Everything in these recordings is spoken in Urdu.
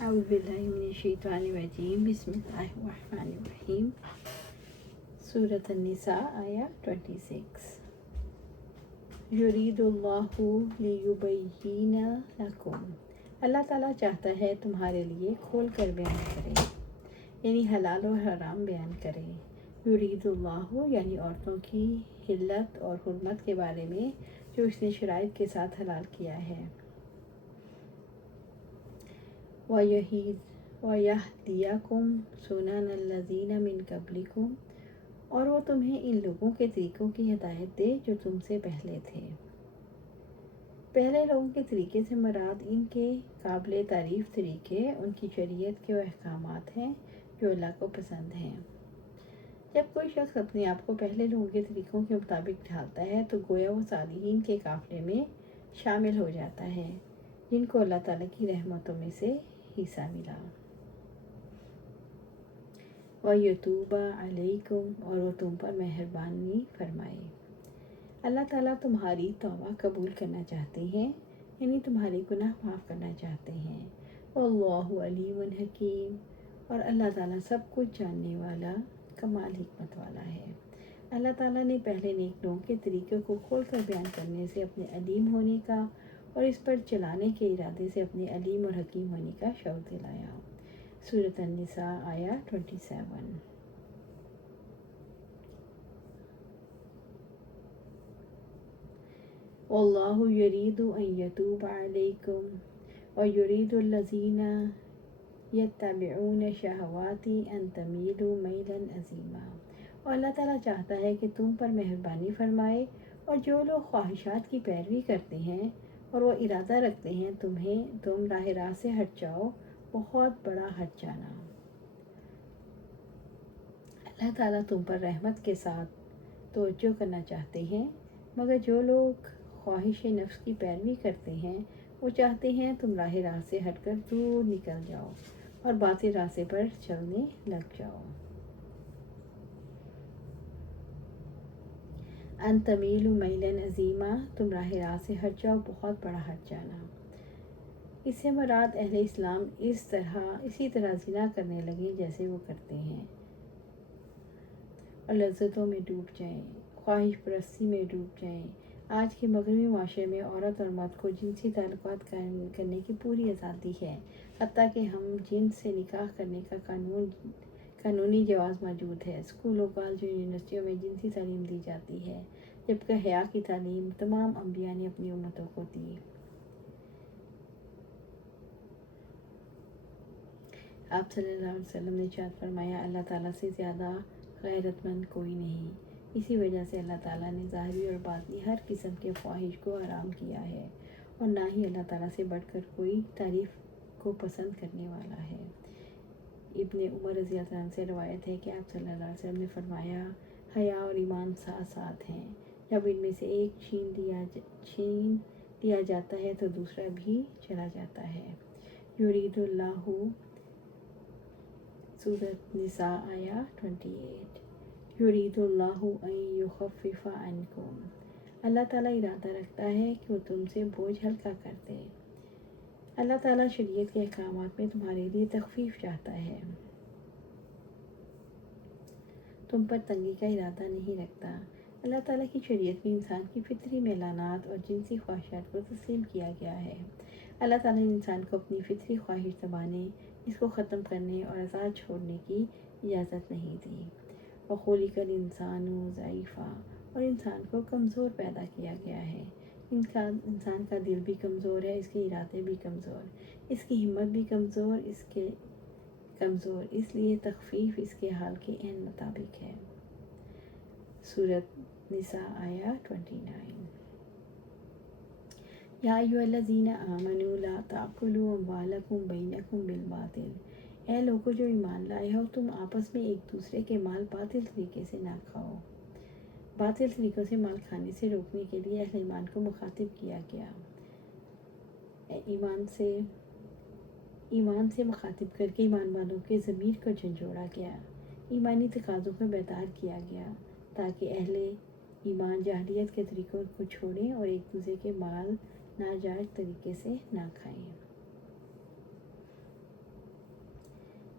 اعوذ باللہ من الشیطان الرجیم بسم اللہ الرحمن الرحیم۔ سورۃ النساء آیا 26۔ یرید اللہ لیبین لکم، اللہ تعالیٰ چاہتا ہے تمہارے لیے کھول کر بیان کرے، یعنی حلال و حرام بیان کرے۔ یرید اللہ یعنی عورتوں کی حلت اور حرمت کے بارے میں جو اس نے شرائط کے ساتھ حلال کیا ہے۔ وَيَهْدِيَكُمْ سُنَنَ الَّذِينَ مِن قَبْلِكُمْ، اور وہ تمہیں ان لوگوں کے طریقوں کی ہدایت دے جو تم سے پہلے تھے۔ پہلے لوگوں کے طریقے سے مراد ان کے قابل تعریف طریقے ان کی شریعت کے وہ احکامات ہیں جو اللہ کو پسند ہیں۔ جب کوئی شخص اپنے آپ کو پہلے لوگوں کے طریقوں کے مطابق ڈھالتا ہے تو گویا وہ صالحین کے قافلے میں شامل ہو جاتا ہے جن کو اللہ تعالیٰ کی رحمتوں میں سے حصہ ملا۔ وَيَتُوبَ عَلَيْكُمْ، اور وہ تم پر مہربانی فرمائے۔ اللہ تعالیٰ تمہاری توبہ قبول کرنا چاہتے ہیں، یعنی تمہارے گناہ معاف کرنا چاہتے ہیں۔ وَاللَّهُ عَلِيمٌ حَكِيمٌ، اور اللہ تعالیٰ سب کچھ جاننے والا کمال حکمت والا ہے۔ اللہ تعالیٰ نے پہلے نیک لوگوں کے طریقوں کو کھول کر بیان کرنے سے اپنے علیم ہونے کا اور اس پر چلانے کے ارادے سے اپنے علیم اور حکیم ہونے کا شعور دلایا۔ سورۃ النساء آیا 27۔ واللہ یرید ان یتوب علیکم ویرید الذین یتبعون الشہوات ان تمیلوا میلا عظیما، اور اللہ تعالیٰ چاہتا ہے کہ تم پر مہربانی فرمائے، اور جو لوگ خواہشات کی پیروی کرتے ہیں اور وہ ارادہ رکھتے ہیں تم راہ راست سے ہٹ جاؤ بہت بڑا ہٹ جانا۔ اللہ تعالیٰ تم پر رحمت کے ساتھ توجہ کرنا چاہتے ہیں، مگر جو لوگ خواہش نفس کی پیروی کرتے ہیں وہ چاہتے ہیں تم راہ راست سے ہٹ کر دور نکل جاؤ اور باطل راستے پر چلنے لگ جاؤ۔ ان تمیلوا میلا عظیما، تم راہ راست سے ہٹ جاؤ بہت بڑا ہٹ جانا۔ اس سے مراد اہل اسلام اسی طرح زنا کرنے لگیں جیسے وہ کرتے ہیں اور لذتوں میں ڈوب جائیں، خواہش پرستی میں ڈوب جائیں۔ آج کے مغربی معاشرے میں عورت اور مرد کو جنسی تعلقات قائم کرنے کی پوری آزادی ہے، حتیٰ کہ ہم جنس سے نکاح کرنے کا قانونی جواز موجود ہے۔ اسکولوں، کالجوں، یونیورسٹیوں میں جنسی تعلیم دی جاتی ہے، جبکہ حیا کی تعلیم تمام انبیاء نے اپنی امتوں کو دی۔ آپ صلی اللہ علیہ وسلم نے ارشاد فرمایا، اللہ تعالیٰ سے زیادہ غیرت مند کوئی نہیں۔ اسی وجہ سے اللہ تعالیٰ نے ظاہری اور باطنی ہر قسم کے خواہش کو حرام کیا ہے، اور نہ ہی اللہ تعالیٰ سے بڑھ کر کوئی تعریف کو پسند کرنے والا ہے۔ ابن عمر رضی اللہ عنہ سے روایت ہے کہ آپ صلی اللہ علیہ وسلم نے فرمایا، حیا اور ایمان ساتھ ساتھ ہیں، جب ان میں سے ایک چھین لیا جاتا ہے تو دوسرا بھی چلا جاتا ہے۔ یرید اللہ، سورۃ نساء آیا 28۔ یرید اللہ ان یخفف عنکم، اللہ تعالیٰ ارادہ رکھتا ہے کہ وہ تم سے بوجھ ہلکا کر دے۔ اللہ تعالیٰ شریعت کے احکامات میں تمہارے لیے تخفیف چاہتا ہے، تم پر تنگی کا ارادہ نہیں رکھتا۔ اللہ تعالیٰ کی شریعت میں انسان کی فطری میلانات اور جنسی خواہشات کو تسلیم کیا گیا ہے۔ اللہ تعالیٰ نے انسان کو اپنی فطری خواہش دبانے، اس کو ختم کرنے اور آزاد چھوڑنے کی اجازت نہیں دی۔ وَخُلِقَ الْإِنسَانُ ضَعِيفًا، اور انسان کو کمزور پیدا کیا گیا ہے۔ انسان کا دل بھی کمزور ہے، اس کے ارادے بھی کمزور، اس کی ہمت بھی کمزور، اس لیے تخفیف اس کے حال کے عین مطابق ہے۔ سورۃ نساء آیا 29۔ یا ایھا الذین آمنوا لا تأکلوا اموالکم بینکم بالباطل، اے لوگو جو ایمان لائے ہو تم آپس میں ایک دوسرے کے مال باطل طریقے سے نہ کھاؤ۔ باطل طریقوں سے مال کھانے سے روکنے کے لیے اہل ایمان کو مخاطب کیا گیا، ایمان سے مخاطب کر کے ایمان والوں کے ضمیر کو جھنجھوڑا گیا، ایمانی تقاضوں کو بیدار کیا گیا تاکہ اہل ایمان جاہلیت کے طریقوں کو چھوڑیں اور ایک دوسرے کے مال ناجائز طریقے سے نہ کھائیں۔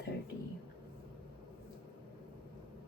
30।